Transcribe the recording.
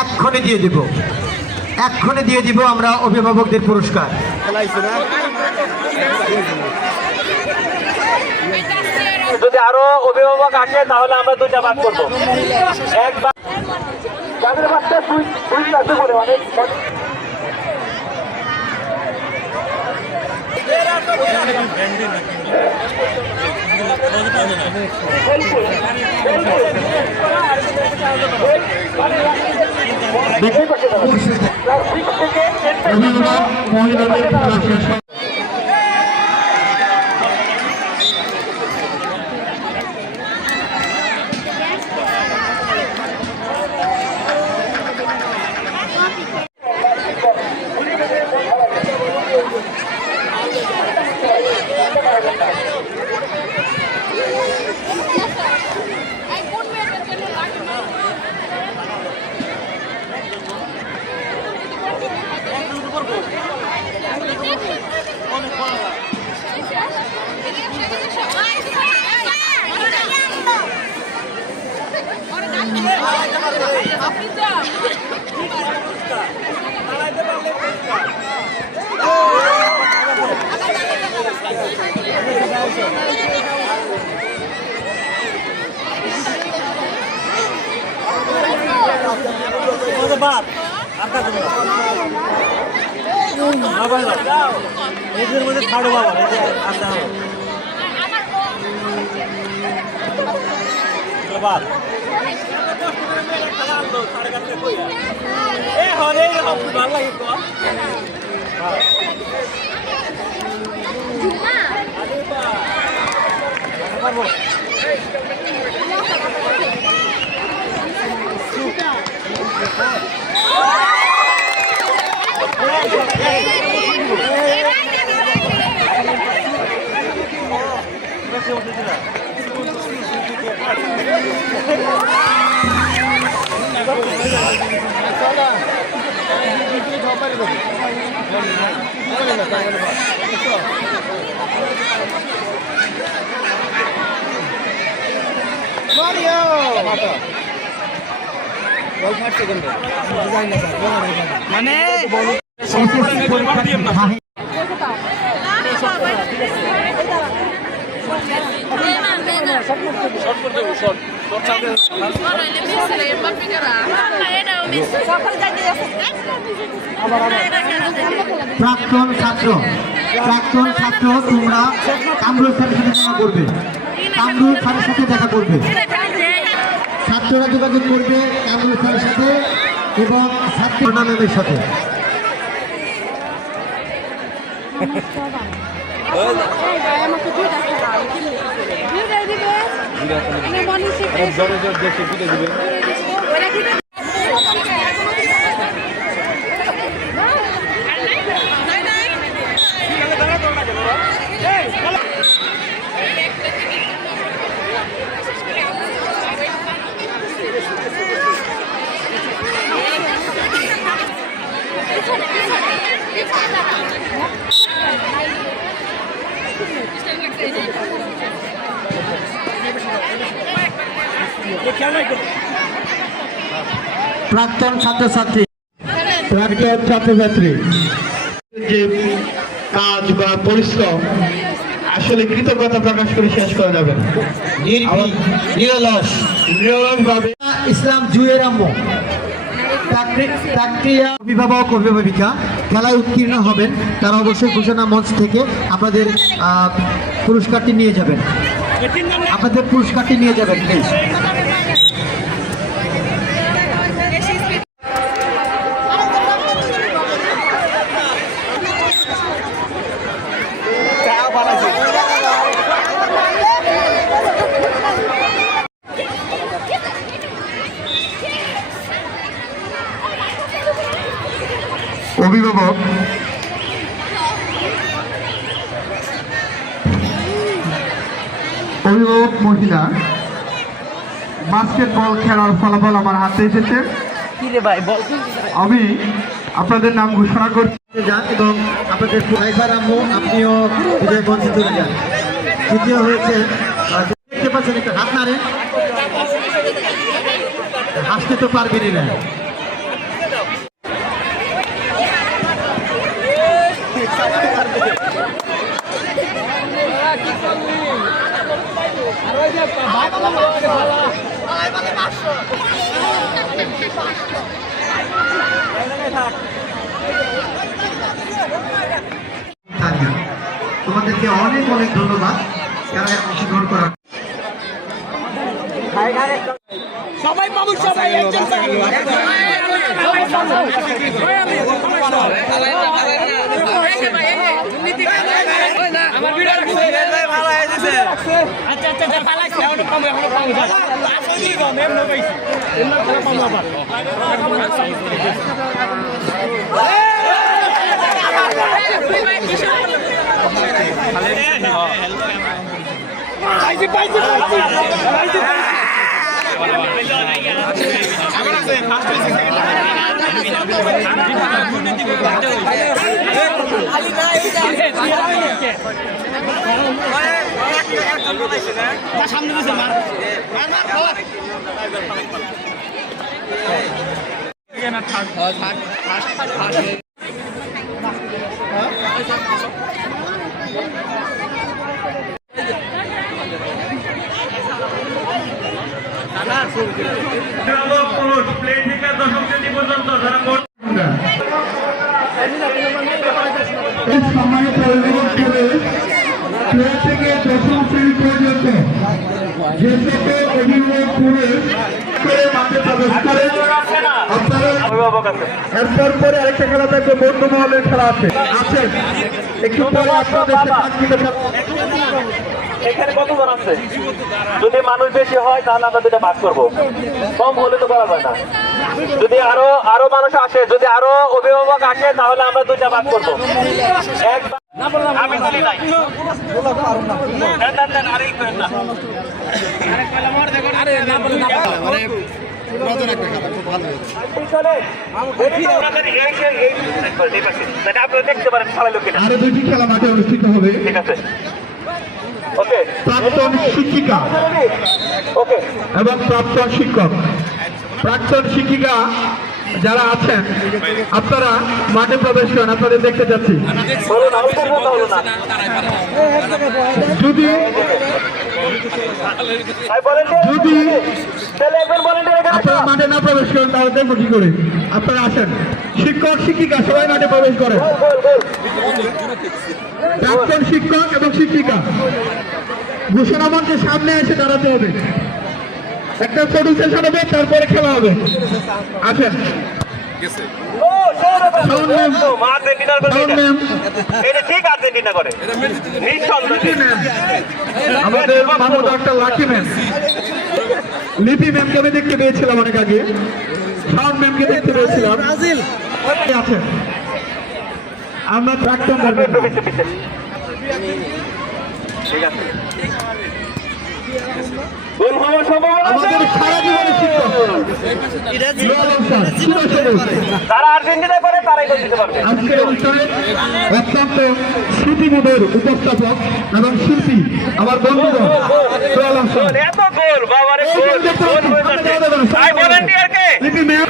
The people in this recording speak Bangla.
এক্ষণে দিয়ে দিব, এক্ষণে দিয়ে দিব আমরা অভিভাবকদের পুরস্কার। যদি আরো অভিভাবক আসে তাহলে আমরা দুইটা ভাগ করবো। একবার যাদের বাচ্চা দুই ক্লাসে পড়ে অনেক এদের মধ্যে ছাড়ো বাবা, আচ্ছা বাবা মানে প্রাক্তন ছাত্র, প্রাক্তন ছাত্র তোমরা কামরুল স্যারের সাথে দেখা করবে, কামরুল স্যারের সাথে দেখা করবে, ছাত্ররা যোগাযোগ করবে কামরুল স্যারের সাথে এবং ছাত্র ম্যামের সাথে। প্রাক্তন ছাত্রছাত্রী, প্রাক্তন ছাত্রছাত্রী যে কাজ বা পরিশ্রম আসলে কৃতজ্ঞতা প্রকাশ করে শেষ করা যাবে না। নিরলসভাবে ইসলাম জুয়ের আম্মু অভিভাবক অভিভাবিকা খেলায় উত্তীর্ণ হবেন, তারা অবশ্যই ঘোষণা মঞ্চ থেকে আপনাদের পুরস্কারটি নিয়ে যাবেন, আপনাদের পুরস্কারটি নিয়ে যাবেন প্লিজ। অভিভাবক অভিভাবক মহিলা বাস্কেটবল খেলার ফলাফল আমার হাতে এসেছে। আমি আপনাদের নাম ঘোষণা করতে যান এবং আপনাদের ড্রাইভার আম্মু আপনিও বিজয় মঞ্চে চলে যান। তৃতীয় হয়েছে দেখতে পাচ্ছেন একটা হাত নাড়ে, হাসতে তো পারবি না। তোমাদেরকে অনেক অনেক ধন্যবাদ খেলায় অংশগ্রহণ করার। সবাই পাবো, সবাই একজন আমার ভিডিও ভালো হয়েছে। আচ্ছা আচ্ছা পালাইছে এখনো পাবো মেম নো পাইছি এমন করে পাবো আবার পাইছি পাইছি পাইছি সামনে সম্মানিত অভিভাবক করে প্লে থেকে দশম শ্রেণী পর্যন্ত যে সকল অভিভাবক করে মাঠে প্রবেশ করে আপনারা এরপর পরে আরেকটা খেলা থাকবে বন্ধু মহলের খেলা আছে একটু পরে আপনাদের এখানে কতজন আছে? যদি মানুষ বেশি হয় তাহলে আমরা দুটা ভাগ করবো, কম হলে তো করা যায় না। যদি আরো মানুষ আসে, যদি আরো অভিভাবক আসে তাহলে আমরা দুটা ভাগ করবো। আমি বলি নাই দেখতে পারেন সবাই লোক। আরো দুইটি খেলা মাঠে অনুষ্ঠিত হবে। ঠিক আছে, ওকে। প্রাক্তন শিক্ষিকা ওকে এবং প্রাক্তন শিক্ষক, প্রাক্তন শিক্ষিকা যারা আছেন আপনারা মাঠে প্রবেশ করেন, আপনাদের দেখতে যাচ্ছি। বলুন, আমি তো কথা হলো না। যদি যদি তাহলে একবার volunteer এখানে আপনারা আসো। মাঠে না প্রবেশ করেন তাহলে দেখবো কি করে। আপনারা আসেন, শিক্ষক শিক্ষিকা সবাই মাঠে প্রবেশ করেন। গোল, গোল। প্রাক্তন শিক্ষক এবং শিক্ষিকা ঘোষণা মঞ্চের সামনে এসে দাঁড়াতে হবে। একটা ফটো সেশন হবে, তারপরে খেলা হবে। আসেন। ও, সৌরভ, Sound name. আর্জেন্টিনার গোল Sound এটা। name. এটা ঠিক আর্জেন্টিনা করে। নিঃসন্দেহে। আমাদের মাহমুদ একটা লাকি ম্যাম, লিপি ম্যামকে আমি দেখতে পেয়েছিলাম অনেক আগে, সাউন্ড ম্যামকে দেখতে পেয়েছিলাম। আছেন আমরা প্রাক্তন একটু পিছে, পিছে। ঠিক আছে। গোল হওয়ার সম্ভাবনা আছে। আমাদের সারা জীবনের শিক্ষক যারা আর্জেন্টিনা করে তারাই গোল দিতে পারবে। আজকের অনুষ্ঠানে অত্যন্ত স্মৃতিমধুর উপস্থাপক এবং শিল্পী আমার বন্ধুগণ সোহেল হাসান। এত গোল, বাবারে গোল, গোল হয়ে যাচ্ছে। আই volunteer কে? লিপি ম্যাম